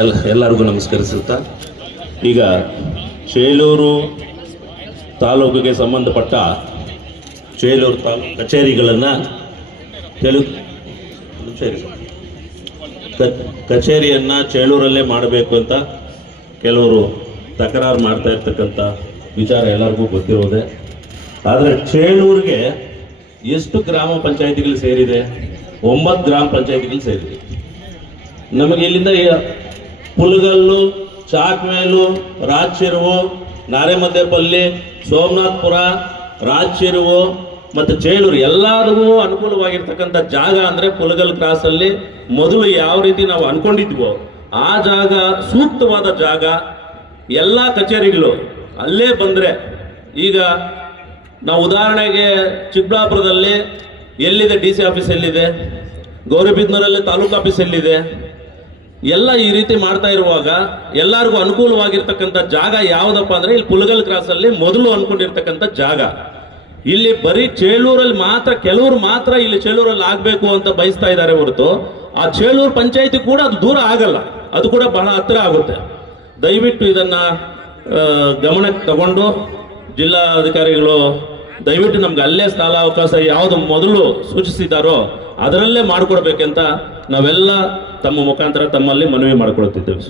ಎಲ್ಲ ಎಲ್ಲರಿಗೂ ನಮಸ್ಕರಿಸುತ್ತಾ. ಈಗ ಚೇಲೂರು ತಾಲೂಕಿಗೆ ಸಂಬಂಧಪಟ್ಟ ಚೇಲೂರು ತಾಲೂಕು ಕಚೇರಿಗಳನ್ನು ತೆಲುಗು ಕಚೇರಿಯನ್ನು ಚೇಳೂರಲ್ಲೇ ಮಾಡಬೇಕು ಅಂತ ಕೆಲವರು ತಕರಾರು ಮಾಡ್ತಾ ಇರ್ತಕ್ಕಂಥ ವಿಚಾರ ಎಲ್ಲರಿಗೂ ಗೊತ್ತಿರೋದೆ. ಆದರೆ ಚೇಳೂರಿಗೆ ಎಷ್ಟು ಗ್ರಾಮ ಪಂಚಾಯತಿಗಳು ಸೇರಿದೆ? ಒಂಬತ್ತು ಗ್ರಾಮ ಪಂಚಾಯತಿಗಳು ಸೇರಿದೆ. ನಮಗೆ ಇಲ್ಲಿಂದ ಪುಲಗಲ್ಲು ಚಾಕ್ಮೇಲು ರಾಜಚಿರುವು ನಾರೆಮದ್ದೆಪಲ್ಲಿ, ಸೋಮನಾಥ್ಪುರ ರಾಜಚಿರುವು ಮತ್ತು ಚೇಳೂರು ಎಲ್ಲರಿಗೂ ಅನುಕೂಲವಾಗಿರ್ತಕ್ಕಂಥ ಜಾಗ ಅಂದರೆ ಪುಲಗಲ್ ಕ್ರಾಸಲ್ಲಿ ಮೊದಲು ಯಾವ ರೀತಿ ನಾವು ಅನ್ಕೊಂಡಿದ್ವೋ ಆ ಜಾಗ ಸೂಕ್ತವಾದ ಜಾಗ ಎಲ್ಲ ಕಚೇರಿಗಳು ಅಲ್ಲೇ ಬಂದರೆ ಈಗ ನಾವು ಉದಾಹರಣೆಗೆ ಚಿಕ್ಕಬಳ್ಳಾಪುರದಲ್ಲಿ ಎಲ್ಲಿದೆ ಡಿ ಸಿ ಆಫೀಸ್ ಎಲ್ಲಿದೆ? ಗೌರಿಬಿದನೂರಲ್ಲಿ ತಾಲೂಕು ಆಫೀಸ್ ಎಲ್ಲಿದೆ? ಎಲ್ಲ ಈ ರೀತಿ ಮಾಡ್ತಾ ಇರುವಾಗ ಎಲ್ಲರಿಗೂ ಅನುಕೂಲವಾಗಿರ್ತಕ್ಕಂಥ ಜಾಗ ಯಾವುದಪ್ಪ ಅಂದ್ರೆ ಇಲ್ಲಿ ಪುಲಗಲ್ ಕ್ರಾಸ್ ಅಲ್ಲಿ ಮೊದಲು ಅನ್ಕೊಂಡಿರ್ತಕ್ಕಂಥ ಜಾಗ. ಇಲ್ಲಿ ಬರೀ ಚೇಳೂರಲ್ಲಿ ಮಾತ್ರ, ಕೆಲವರು ಮಾತ್ರ ಇಲ್ಲಿ ಚೇಳೂರಲ್ಲಿ ಆಗ್ಬೇಕು ಅಂತ ಬಯಸ್ತಾ ಇದ್ದಾರೆ ಹೊರತು ಆ ಚೇಳೂರು ಪಂಚಾಯತಿ ಕೂಡ ಅದು ದೂರ ಆಗಲ್ಲ. ಅದು ಕೂಡ ಬಹಳ ಹತ್ತಿರ ಆಗುತ್ತೆ. ದಯವಿಟ್ಟು ಇದನ್ನ ಗಮನಕ್ಕೆ ತಗೊಂಡು ಜಿಲ್ಲಾಧಿಕಾರಿಗಳು ದಯವಿಟ್ಟು ನಮ್ಗೆ ಅಲ್ಲೇ ಸ್ಥಳ ಅವಕಾಶ ಯಾವುದು ಮೊದಲು ಸೂಚಿಸಿದಾರೋ ಅದರಲ್ಲೇ ಮಾಡಿಕೊಡ್ಬೇಕಂತ ನಾವೆಲ್ಲ ತಮ್ಮ ಮುಖಾಂತರ ತಮ್ಮಲ್ಲಿ ಮನವಿ ಮಾಡಿಕೊಳ್ಳುತ್ತಿದ್ದೇವೆ